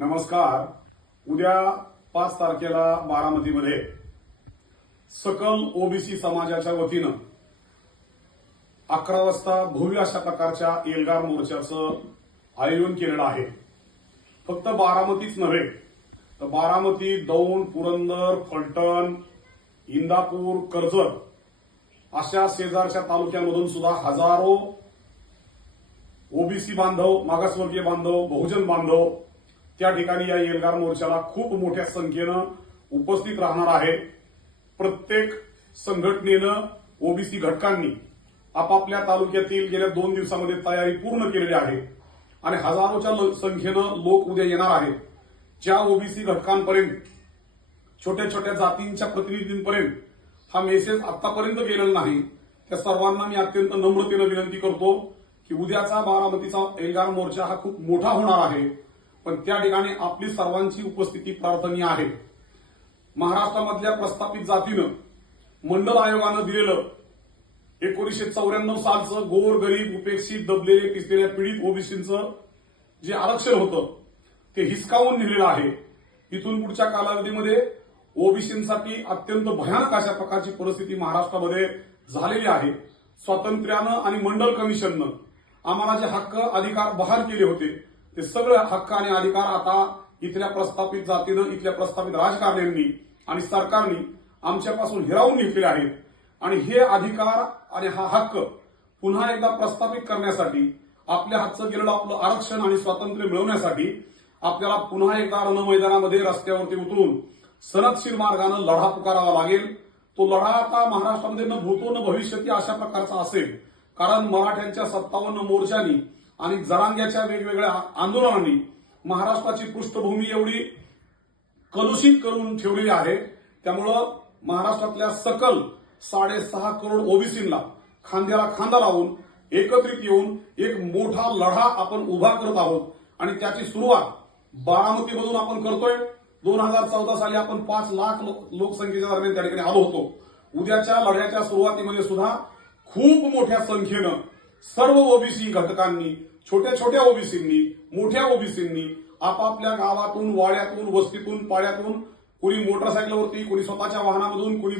नमस्कार. उद्या पाच तारखेला बारामतीमध्ये सकल ओबीसी समाजाच्या वतीनं अकरा वाजता भव्य अशा प्रकारच्या एल्गार मोर्चाचं आयोजन केलेलं आहे. फक्त बारामतीच नव्हे तर बारामती दौंड पुरंदर फलटण इंदापूर कर्जत अशा शेजारच्या तालुक्यांमधून सुद्धा हजारो ओबीसी बांधव मागासवर्गीय बांधव बहुजन बांधव त्या ठिकाणी या एल्गार मोर्चाला खूप मोठ्या संख्येनं उपस्थित राहणार आहे. प्रत्येक संघटनेनं ओबीसी घटकांनी आपापल्या तालुक्यातील गेल्या दोन दिवसामध्ये तयारी पूर्ण केलेली आहे. आणि हजारोच्या संख्येनं लोक उद्या येणार आहेत. ज्या ओबीसी घटकांपर्यंत छोट्या छोट्या जातींच्या प्रतिनिधींपर्यंत हा मेसेज आतापर्यंत गेलेला नाही त्या सर्वांना मी अत्यंत नम्रतेनं विनंती करतो की उद्याचा बारामतीचा एल्गार मोर्चा हा खूप मोठा होणार आहे. पण त्या ठिकाणी आपली सर्वांची उपस्थिती प्रार्थनीय आहे. महाराष्ट्रामधल्या प्रस्थापित जातीनं मंडल आयोगानं दिलेलं एकोणीसशे चौऱ्याण्णव सालचं गोर गरीब उपेक्षित दबलेले पिसलेल्या पीडित ओबीसीचं जे आरक्षण होतं ते हिसकावून नेलेलं आहे. इथून पुढच्या कालावधीमध्ये ओबीसीसाठी अत्यंत भयानक अशा प्रकारची परिस्थिती महाराष्ट्रामध्ये झालेली आहे. स्वातंत्र्यानं आणि मंडल कमिशननं आम्हाला जे हक्क अधिकार बहाल केले होते ते सगळं हक्क आणि अधिकार आता इथल्या प्रस्थापित जातीनं इथल्या प्रस्थापित राजकारण्यांनी आणि सरकारनी आमच्यापासून हिरावून घेतले आहेत. आणि हे अधिकार आणि हा हक्क पुन्हा एकदा प्रस्थापित करण्यासाठी आपल्या हातचं गेलेलं आपलं आरक्षण आणि स्वातंत्र्य मिळवण्यासाठी आपल्याला पुन्हा एकदा रण मैदानामध्ये रस्त्यावरती उतरून सनदशीर मार्गानं लढा पुकारावा लागेल. तो लढा आता महाराष्ट्रामध्ये न भूतो न भविष्यती अशा प्रकारचा असेल. कारण मराठ्यांच्या सत्तावन्न मोर्चांनी आणि जरांग्याच्या वेगवेगळ्या आंदोलनांनी महाराष्ट्राची पृष्ठभूमी एवढी कलुषित करून ठेवलेली आहे. त्यामुळं महाराष्ट्रातल्या सकल साडेसहा करोड ओबीसींना खांद्याला खांदा लावून एकत्रित येऊन एक मोठा लढा आपण उभा करत आहोत. आणि त्याची सुरुवात बारामतीमधून आपण करतोय. दोन हजार चौदा साली आपण पाच लाख लोकसंख्येच्या दरम्यान त्या ठिकाणी आलो होतो. उद्याच्या लढ्याच्या सुरुवातीमध्ये सुद्धा खूप मोठ्या संख्येनं सर्व ओबीसी घटकांनी छोट्या छोट्या ओबीसींनी मोठ्या ओबीसींनी आपापल्या गावातून वाड्यातून वस्तीतून पाड्यातून कुणी मोटरसायकलवरती कुणी स्वतःच्या वाहनामधून कुणी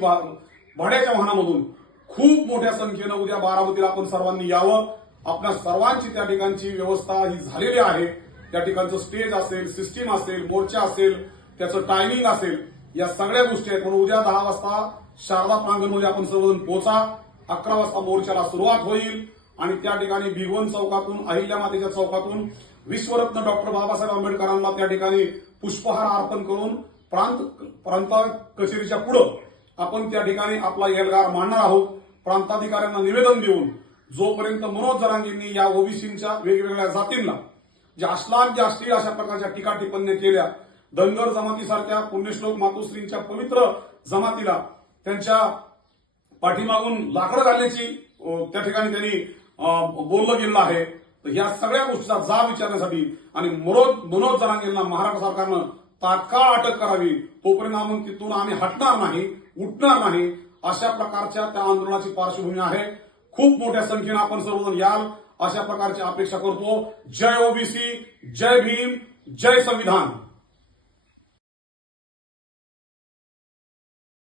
भाड्याच्या वाहनामधून खूप मोठ्या संख्येनं उद्या बारामतीला आपण सर्वांनी यावं. आपल्या सर्वांची त्या ठिकाणची व्यवस्था ही झालेली आहे. त्या ठिकाणचं स्टेज असेल सिस्टीम असेल मोर्चा असेल त्याचं टायमिंग असेल या सगळ्या गोष्टी आहेत. म्हणून उद्या दहा वाजता शारदा प्रांगणमध्ये आपण सर्वजण पोहोचा. अकरा वाजता मोर्चाला सुरुवात होईल. आणि त्या ठिकाणी भिगवण चौकातून अहिल्या मातेच्या चौकातून विश्वरत्न डॉक्टर बाबासाहेब आंबेडकरांना त्या ठिकाणी पुष्पहार अर्पण करून प्रांत प्रांत कचेरीच्या पुढं आपण त्या ठिकाणी आपला एल्गार मांडणार आहोत. प्रांताधिकाऱ्यांना निवेदन देऊन जोपर्यंत मनोज जरांगींनी या ओबीसींच्या वेगवेगळ्या जातींना जे अश्लाघ्य असतील अशा प्रकारच्या टीका टिप्पण्या केल्या धनगर जमातीसारख्या पुण्यश्लोक मातोश्रींच्या पवित्र जमातीला त्यांच्या पाठीमागून लाकडं घालण्याची त्या ठिकाणी त्यांनी बोललं गेलं आहे. तर या सगळ्या गोष्टीचा जाब विचारण्यासाठी आणि मनोज मनोज जरांगेंना महाराष्ट्र सरकारनं तात्काळ अटक करावी. तोपर्यंत आपण तिथून आम्ही हटणार नाही उठणार नाही अशा प्रकारच्या त्या आंदोलनाची पार्श्वभूमी आहे. खूप मोठ्या संख्येनं आपण सर्वजण याल अशा प्रकारची अपेक्षा करतो. जय ओबीसी जय भीम जय संविधान.